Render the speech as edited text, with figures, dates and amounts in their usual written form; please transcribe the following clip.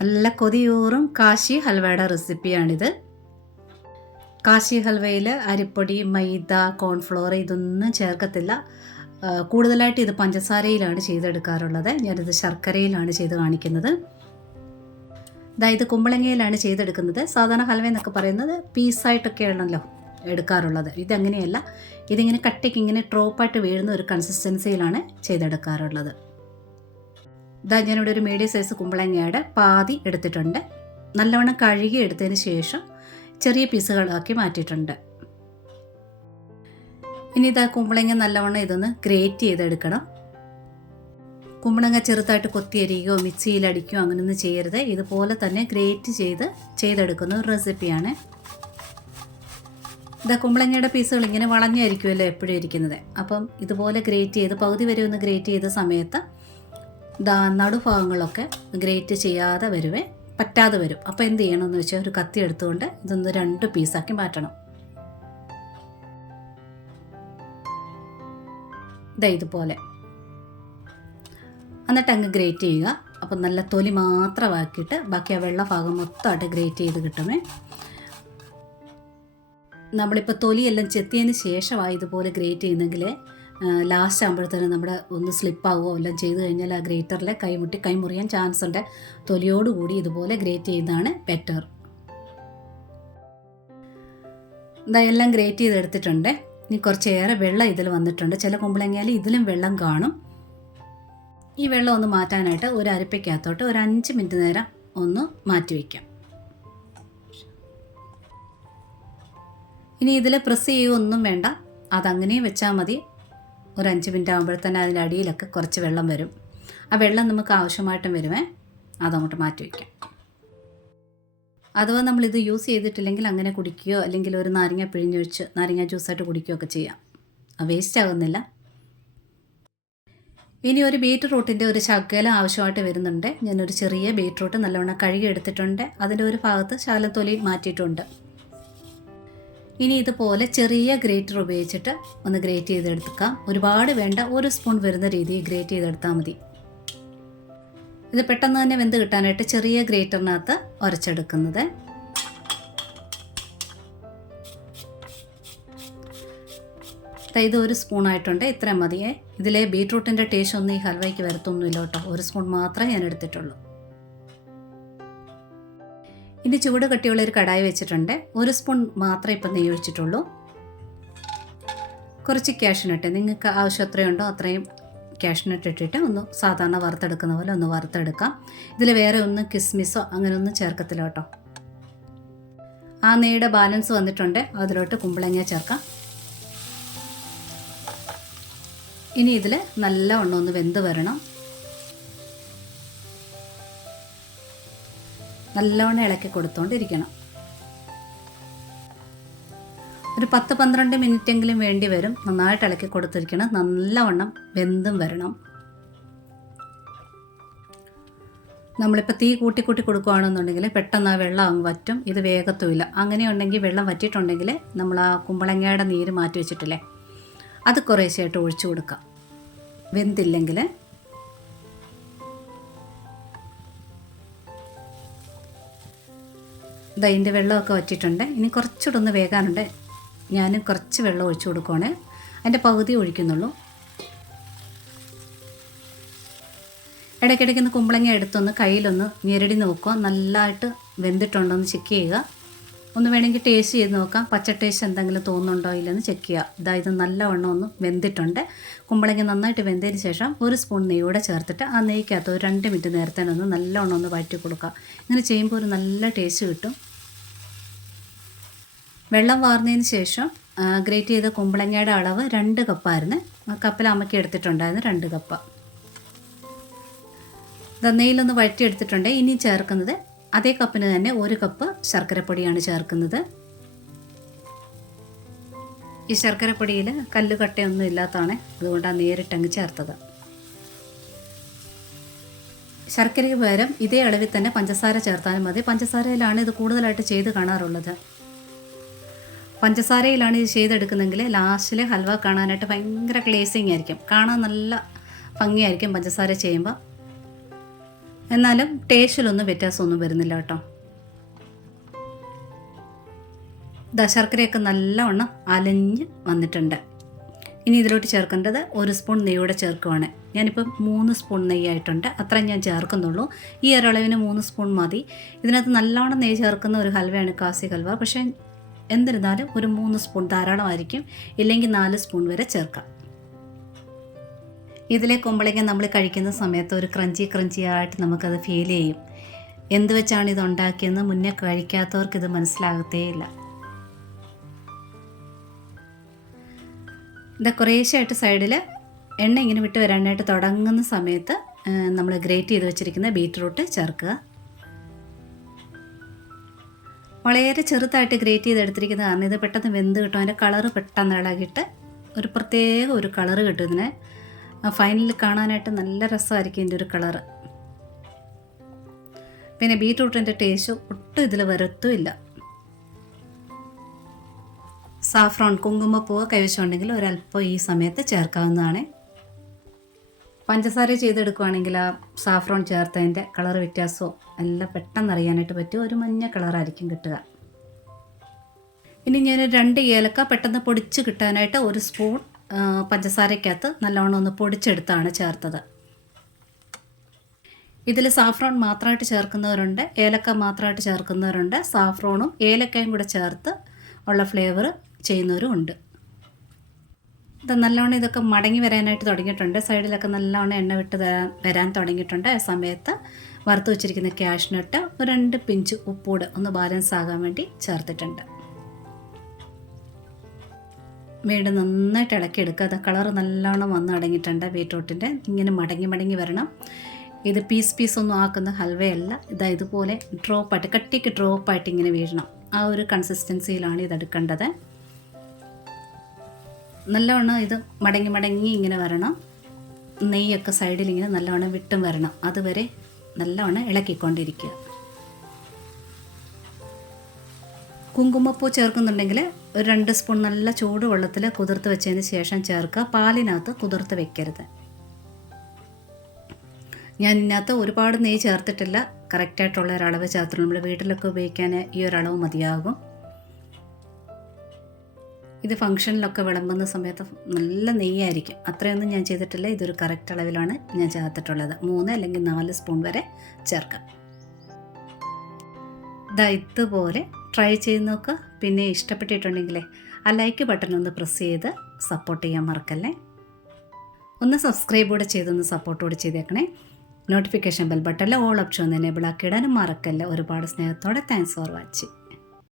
നല്ല കൊതിയൂറും കാശി ഹൽവയുടെ റെസിപ്പിയാണിത്. കാശി ഹൽവയിൽ അരിപ്പൊടി, മൈദ, കോൺഫ്ലോർ ഇതൊന്നും ചേർക്കത്തില്ല. കൂടുതലായിട്ട് ഇത് പഞ്ചസാരയിലാണ് ചെയ്തെടുക്കാറുള്ളത്. ഞാനിത് ശർക്കരയിലാണ് ചെയ്ത് കാണിക്കുന്നത്. ഇത് കുമ്പളങ്ങയിലാണ് ചെയ്തെടുക്കുന്നത്. സാധാരണ ഹൽവ എന്നൊക്കെ പറയുന്നത് പീസായിട്ടൊക്കെയാണല്ലോ എടുക്കാറുള്ളത്. ഇതങ്ങനെയല്ല, ഇതിങ്ങനെ കട്ടിക്ക് ഇങ്ങനെ ഡ്രോപ്പായിട്ട് വീഴുന്ന ഒരു കൺസിസ്റ്റൻസിയിലാണ് ചെയ്തെടുക്കാറുള്ളത്. ഞാനിവിടെ ഒരു മീഡിയം സൈസ് കുമ്പളങ്ങയുടെ പാതി എടുത്തിട്ടുണ്ട്. നല്ലവണ്ണം കഴുകി എടുത്തതിന് ശേഷം ചെറിയ പീസുകളാക്കി മാറ്റിയിട്ടുണ്ട്. ഇനി കുമ്പളങ്ങ നല്ലവണ്ണം ഇതൊന്ന് ഗ്രേറ്റ് ചെയ്തെടുക്കണം. കുമ്പളങ്ങ ചെറുതായിട്ട് കൊത്തിയരികയോ മിക്സിയിലടിക്കുകയോ അങ്ങനെയൊന്നും ചെയ്യരുത്. ഇതുപോലെ തന്നെ ഗ്രേറ്റ് ചെയ്തെടുക്കുന്ന ഒരു റെസിപ്പിയാണ്. കുമ്പളങ്ങയുടെ പീസുകൾ ഇങ്ങനെ വളഞ്ഞായിരിക്കുമല്ലോ എപ്പോഴും ഇരിക്കുന്നത്. അപ്പം ഇതുപോലെ ഗ്രേറ്റ് ചെയ്ത് പകുതി വരെ ഒന്ന് ഗ്രേറ്റ് ചെയ്ത സമയത്ത് നടുഭാഗങ്ങളൊക്കെ ഗ്രേറ്റ് ചെയ്യാതെ പറ്റാതെ വരും. അപ്പോൾ എന്ത് ചെയ്യണമെന്ന് വെച്ചാൽ ഒരു കത്തി എടുത്തുകൊണ്ട് ഇതൊന്ന് 2 പീസാക്കി മാറ്റണം. ഇതുപോലെ എന്നിട്ട് അങ്ങ് ഗ്രേറ്റ് ചെയ്യുക. അപ്പം നല്ല തൊലി മാത്രമാക്കിയിട്ട് ബാക്കി ആ വെള്ള ഭാഗം മൊത്തമായിട്ട് ഗ്രേറ്റ് ചെയ്ത് കിട്ടുമേ. നമ്മളിപ്പോൾ തൊലിയെല്ലാം ചെത്തിയതിന് ശേഷമായി ഇതുപോലെ ഗ്രേറ്റ് ചെയ്യുന്നെങ്കിൽ ലാസ്റ്റ് ആകുമ്പോഴത്തേനും നമ്മുടെ ഒന്ന് സ്ലിപ്പാവുകയോ എല്ലാം ചെയ്ത് കഴിഞ്ഞാൽ ആ ഗ്രേറ്ററിൽ കൈ മുറിയാൻ ചാൻസ് ഉണ്ട്. തൊലിയോടുകൂടി ഇതുപോലെ ഗ്രേറ്റ് ചെയ്യുന്നതാണ് ബെറ്റർ. എല്ലാം ഗ്രേറ്റ് ചെയ്തെടുത്തിട്ടുണ്ട്. ഇനി കുറച്ചേറെ വെള്ളം ഇതിൽ വന്നിട്ടുണ്ട്. ചില കുമ്പളങ്ങയിൽ ഇതിലും വെള്ളം കാണും. ഈ വെള്ളം ഒന്ന് മാറ്റാനായിട്ട് ഒരു അരിപ്പയ്ക്കകത്തോട്ട് ഒരു 5 മിനിറ്റ് നേരം ഒന്ന് മാറ്റി വയ്ക്കാം. ഇനി ഇതിൽ പ്രസ് ചെയ്യുകയൊന്നും വേണ്ട, അതങ്ങനെ വെച്ചാൽ മതി. ഒരു 5 മിനിറ്റ് ആകുമ്പോഴത്തന്നെ അതിൻ്റെ അടിയിലൊക്കെ കുറച്ച് വെള്ളം വരും. ആ വെള്ളം നമുക്ക് ആവശ്യമായിട്ടും വരുമേ, അതങ്ങോട്ട് മാറ്റി വയ്ക്കാം. അഥവാ നമ്മളിത് യൂസ് ചെയ്തിട്ടില്ലെങ്കിൽ അങ്ങനെ കുടിക്കുകയോ അല്ലെങ്കിൽ ഒരു നാരങ്ങ പിഴിഞ്ഞൊഴിച്ച് നാരങ്ങ ജ്യൂസായിട്ട് കുടിക്കുകയോ ഒക്കെ ചെയ്യാം. വേസ്റ്റ് ആകുന്നില്ല. ഇനി ഒരു ബീറ്റ്റൂട്ടിൻ്റെ ഒരു ശകലം ആവശ്യമായിട്ട് വരുന്നുണ്ട്. ഞാനൊരു ചെറിയ ബീറ്റ്റൂട്ട് നല്ലവണ്ണം കഴുകി എടുത്തിട്ടുണ്ട്. അതിൻ്റെ ഒരു ഭാഗത്ത് ശകലത്തൊലി മാറ്റിയിട്ടുണ്ട്. ഇനി ഇതുപോലെ ചെറിയ ഗ്രേറ്റർ ഉപയോഗിച്ചിട്ട് ഒന്ന് ഗ്രേറ്റ് ചെയ്തെടുക്കാം. ഒരുപാട് വേണ്ട, 1 സ്പൂൺ വരുന്ന രീതിയിൽ ഗ്രേറ്റ് ചെയ്തെടുത്താൽ മതി. ഇത് പെട്ടെന്ന് തന്നെ വെന്ത് കിട്ടാനായിട്ട് ചെറിയ ഗ്രേറ്ററിനകത്ത് ഉരച്ചെടുക്കുന്നത്. ഇത് 1 സ്പൂണായിട്ടുണ്ട്. ഇത്ര മതിയേ. ഇതിലെ ബീറ്റ്റൂട്ടിൻ്റെ ടേസ്റ്റ് ഒന്നും ഈ ഹൽവയ്ക്ക് വരത്തൊന്നുമില്ല കേട്ടോ. 1 സ്പൂൺ മാത്രമേ ഞാൻ എടുത്തിട്ടുള്ളൂ. ഇനി ചൂട് കട്ടിയുള്ള ഒരു കടായി വെച്ചിട്ടുണ്ട്. 1 സ്പൂൺ മാത്രമേ ഇപ്പം നെയ്യ് ഒഴിച്ചിട്ടുള്ളൂ. കുറച്ച് കാഷ്നട്ട്, നിങ്ങൾക്ക് ആവശ്യം എത്രയുണ്ടോ അത്രയും കാഷ്നട്ട് ഇട്ടിട്ട് ഒന്ന് സാധാരണ വറുത്തെടുക്കുന്ന പോലെ ഒന്ന് വറുത്തെടുക്കാം. ഇതിൽ വേറെ ഒന്നും കിസ്മിസോ അങ്ങനെയൊന്നും ചേർക്കത്തില്ല കേട്ടോ. ആ നെയ്യുടെ ബാലൻസ് വന്നിട്ടുണ്ട്. അതിലോട്ട് കുമ്പളങ്ങ ചേർക്കാം. ഇനി ഇതിൽ നല്ലവണ്ണം ഒന്ന് വെന്ത് വരണം. നല്ലവണ്ണം ഇളക്കി കൊടുത്തുകൊണ്ടിരിക്കണം. ഒരു 10-12 മിനിറ്റെങ്കിലും വേണ്ടി വരും. നന്നായിട്ട് ഇളക്കി കൊടുത്തിരിക്കണം. നല്ലവണ്ണം വെന്തും വരണം. നമ്മളിപ്പോൾ തീ കൂട്ടി കൊടുക്കുകയാണെന്നുണ്ടെങ്കിൽ പെട്ടെന്ന് ആ വെള്ളം അങ്ങ് വറ്റും. ഇത് വേഗത്തുമില്ല. അങ്ങനെയുണ്ടെങ്കിൽ വെള്ളം വറ്റിയിട്ടുണ്ടെങ്കിൽ നമ്മൾ ആ കുമ്പളങ്ങയുടെ നീര് മാറ്റി വെച്ചിട്ടില്ലേ, അത് കുറേശ്ശായിട്ട് ഒഴിച്ചു കൊടുക്കാം. വെന്തില്ലെങ്കിൽ ഇതിൻ്റെ വെള്ളമൊക്കെ വറ്റിയിട്ടുണ്ട്. ഇനി കുറച്ചുകൂടെ ഒന്ന് വേകാനുണ്ട്. ഞാൻ കുറച്ച് വെള്ളം ഒഴിച്ചു കൊടുക്കുകയാണ്. അതിൻ്റെ പകുതി ഒഴിക്കുന്നുള്ളൂ. ഇടയ്ക്കിടയ്ക്ക് കുമ്പളങ്ങ എടുത്തൊന്ന് കയ്യിലൊന്ന് ഞെരടി നോക്കുക. നല്ലതായിട്ട് വെന്തിട്ടുണ്ടോ എന്ന് ചെക്ക് ചെയ്യുക. ഒന്ന് വേണമെങ്കിൽ ടേസ്റ്റ് ചെയ്ത് നോക്കാം. പച്ച ടേസ്റ്റ് എന്തെങ്കിലും തോന്നുന്നുണ്ടോ ഇല്ലെന്ന് ചെക്ക് ചെയ്യുക. ഇത് നല്ലവണ്ണം ഒന്ന് വെന്തിട്ടുണ്ട്. കുമ്പളങ്ങ നന്നായിട്ട് വെന്തതിന് ശേഷം 1 സ്പൂൺ നെയ്യൂടെ ചേർത്തിട്ട് ആ നെയ്ക്കകത്ത് ഒരു 2 മിനിറ്റ് നേരത്തേനൊന്ന് നല്ലവണ്ണം ഒന്ന് വഴറ്റി കൊടുക്കുക. ഇങ്ങനെ ചെയ്യുമ്പോൾ ഒരു നല്ല ടേസ്റ്റ് കിട്ടും. വെള്ളം വാർന്നതിന് ശേഷം ഗ്രേറ്റ് ചെയ്ത കുമ്പളങ്ങയുടെ അളവ് 2 കപ്പായിരുന്നു. കപ്പിൽ അമ്മയ്ക്ക് എടുത്തിട്ടുണ്ടായിരുന്നു 2 കപ്പ്. നെയ്യിലൊന്ന് വഴറ്റിയെടുത്തിട്ടുണ്ട്. ഇനി ചേർക്കുന്നത് അതേ കപ്പിന് തന്നെ 1 കപ്പ് ശർക്കരപ്പൊടിയാണ് ചേർക്കുന്നത്. ഈ ശർക്കരപ്പൊടിയിൽ കല്ലുകട്ടയൊന്നും ഇല്ലാത്തതാണ്, അതുകൊണ്ടാണ് നേരിട്ടങ്ങ് ചേർത്തത്. ശർക്കരയ്ക്ക് പകരം ഇതേ അളവിൽ തന്നെ പഞ്ചസാര ചേർത്താലും മതി. പഞ്ചസാരയിലാണ് ഇത് കൂടുതലായിട്ട് ചെയ്ത് കാണാറുള്ളത്. പഞ്ചസാരയിലാണ് ഇത് ചെയ്തെടുക്കുന്നതെങ്കിൽ ലാസ്റ്റിൽ ഹൽവ കാണാനായിട്ട് ഭയങ്കര ഗ്ലേസിങ് ആയിരിക്കും. കാണാൻ നല്ല ഭംഗിയായിരിക്കും പഞ്ചസാര ചെയ്യുമ്പോൾ. എന്നാലും ടേസ്റ്റിലൊന്നും വ്യത്യാസമൊന്നും വരുന്നില്ല കേട്ടോ. ശർക്കരയൊക്കെ നല്ലവണ്ണം അലഞ്ഞ് വന്നിട്ടുണ്ട്. ഇനി ഇതിലോട്ട് ചേർക്കേണ്ടത് 1 സ്പൂൺ നെയ്യൂടെ ചേർക്കുവാണ്. ഞാനിപ്പം 3 സ്പൂൺ നെയ്യായിട്ടുണ്ട്, അത്രയും ഞാൻ ചേർക്കുന്നുള്ളൂ. ഈ ഒരളവിന് 3 സ്പൂൺ മതി. ഇതിനകത്ത് നല്ലവണ്ണം നെയ്യ് ചേർക്കുന്ന ഒരു ഹൽവയാണ് കാസി ഹൽവ. പക്ഷേ എന്നിരുന്നാലും ഒരു 3 സ്പൂൺ ധാരാളമായിരിക്കും, ഇല്ലെങ്കിൽ 4 സ്പൂൺ വരെ ചേർക്കാം. ഇതിലെ കുമ്പളങ്ങ നമ്മൾ കഴിക്കുന്ന സമയത്ത് ഒരു ക്രഞ്ചി ആയിട്ട് നമുക്കത് ഫീൽ ചെയ്യും. എന്ത് വെച്ചാണ് ഇത് ഉണ്ടാക്കിയെന്ന് മുന്നേ കഴിക്കാത്തവർക്ക് ഇത് മനസ്സിലാകത്തേയില്ല. ഇത് കുറേശ്ശായിട്ട് സൈഡിൽ എണ്ണ ഇങ്ങനെ വിട്ട് വരാനായിട്ട് തുടങ്ങുന്ന സമയത്ത് നമ്മൾ ഗ്രേറ്റ് ചെയ്ത് വെച്ചിരിക്കുന്ന ബീറ്റ്റൂട്ട് ചേർക്കുക. വളരെ ചെറുതായിട്ട് ഗ്രേറ്റ് ചെയ്തെടുത്തിരിക്കുന്ന കാരണം ഇത് പെട്ടെന്ന് വെന്ത് കിട്ടും. അതിൻ്റെ കളറ് പെട്ടെന്ന് ഇളകിയിട്ട് ഒരു പ്രത്യേക ഒരു കളറ് കിട്ടും. ഇതിനെ ഫൈനലിൽ കാണാനായിട്ട് നല്ല രസമായിരിക്കും ഇതിൻ്റെ ഒരു കളറ്. പിന്നെ ബീറ്റ്റൂട്ടിൻ്റെ ടേസ്റ്റ് ഒട്ടും ഇതിൽ വരത്തുമില്ല. സാഫ്രോൺ കുങ്കുമപ്പൂവ് കൈവശമുണ്ടെങ്കിൽ ഒരല്പം ഈ സമയത്ത് ചേർക്കാവുന്നതാണ്. പഞ്ചസാര ചെയ്തെടുക്കുകയാണെങ്കിൽ ആ സാഫ്രോൺ ചേർത്തതിൻ്റെ കളർ വ്യത്യാസവും എല്ലാം പെട്ടെന്ന് അറിയാനായിട്ട് പറ്റും. ഒരു മഞ്ഞ കളറായിരിക്കും കിട്ടുക. ഇനി ഞാൻ 2 ഏലക്ക പെട്ടെന്ന് പൊടിച്ച് കിട്ടാനായിട്ട് 1 സ്പൂൺ പഞ്ചസാരയ്ക്കകത്ത് നല്ലവണ്ണം ഒന്ന് പൊടിച്ചെടുത്താണ് ചേർത്തത്. ഇതിൽ സാഫ്രോൺ മാത്രമായിട്ട് ചേർക്കുന്നവരുണ്ട്, ഏലക്ക മാത്രമായിട്ട് ചേർക്കുന്നവരുണ്ട്. സാഫ്രോണും ഏലക്കയും കൂടെ ചേർത്ത് ഉള്ള ഫ്ലേവർ ചെയ്യുന്നവരും ഉണ്ട്. ഇത് നല്ലവണ്ണം ഇതൊക്കെ മടങ്ങി വരാനായിട്ട് തുടങ്ങിയിട്ടുണ്ട്. സൈഡിലൊക്കെ നല്ലവണ്ണം എണ്ണ വിട്ട് വരാൻ തുടങ്ങിയിട്ടുണ്ട്. ആ സമയത്ത് വറുത്ത് വെച്ചിരിക്കുന്ന കാഷ്നട്ട് 2 പിഞ്ച് ഉപ്പൂടെ ഒന്ന് ബാലൻസ് ആകാൻ വേണ്ടി ചേർത്തിട്ടുണ്ട്. വീണ്ടും നന്നായിട്ട് ഇളക്കിയെടുക്കുക. അത് കളർ നല്ലവണ്ണം വന്ന് അടങ്ങിയിട്ടുണ്ട്. ബീറ്റ്റൂട്ടിൻ്റെ ഇങ്ങനെ മടങ്ങി വരണം. ഇത് പീസ് ഒന്നും ആക്കുന്ന ഹൽവയല്ല. ഇതുപോലെ ഡ്രോപ്പായിട്ട് കട്ടിക്ക് ഡ്രോപ്പായിട്ട് ഇങ്ങനെ വീഴണം. ആ ഒരു കൺസിസ്റ്റൻസിയിലാണ് ഇതെടുക്കേണ്ടത്. നല്ലവണ്ണം ഇത് മടങ്ങി ഇങ്ങനെ വരണം. നെയ്യൊക്കെ സൈഡിൽ ഇങ്ങനെ നല്ലവണ്ണം വിട്ടും വരണം. അതുവരെ നല്ലവണ്ണം ഇളക്കിക്കൊണ്ടിരിക്കുക. കുങ്കുമപ്പൂ ചേർക്കുന്നുണ്ടെങ്കിൽ ഒരു 2 സ്പൂൺ നല്ല ചൂടുവെള്ളത്തിൽ കുതിർത്ത് വെച്ചതിന് ശേഷം ചേർക്കുക. പാലിനകത്ത് കുതിർത്ത് വെക്കരുത്. ഞാൻ ഇതിനകത്ത് ഒരുപാട് നെയ്യ് ചേർത്തിട്ടില്ല, കറക്റ്റായിട്ടുള്ള ഒരളവ് ചേർത്തിട്ടുള്ളൂ. നമ്മൾ വീട്ടിലൊക്കെ ഉപയോഗിക്കാൻ ഈ ഒരളവ് മതിയാകും. ഇത് ഫംഗ്ഷനിലൊക്കെ വിളമ്പുന്ന സമയത്ത് നല്ല നെയ്യായിരിക്കും. അത്രയൊന്നും ഞാൻ ചെയ്തിട്ടില്ല. ഇതൊരു കറക്റ്റ് അളവിലാണ് ഞാൻ ചേർത്തിട്ടുള്ളത്. 3 അല്ലെങ്കിൽ 4 സ്പൂൺ വരെ ചേർക്കാം. ഇതുപോലെ ട്രൈ ചെയ്ത് നോക്കുക. പിന്നെ ഇഷ്ടപ്പെട്ടിട്ടുണ്ടെങ്കിൽ ആ ലൈക്ക് ബട്ടൺ ഒന്ന് പ്രസ് ചെയ്ത് സപ്പോർട്ട് ചെയ്യാൻ മറക്കല്ലേ. ഒന്ന് സബ്സ്ക്രൈബ് കൂടെ ചെയ്തൊന്ന് സപ്പോർട്ട് കൂടെ ചെയ്തേക്കണേ. നോട്ടിഫിക്കേഷൻ ബെൽ ബട്ടണിൽ ഓൾ ഓപ്ഷൻ ഒന്ന് എനേബിൾ ആക്കി ഇടാനും മറക്കല്ല. ഒരുപാട് സ്നേഹത്തോടെ താങ്ക്സ് ഫോർ വാച്ചിങ്.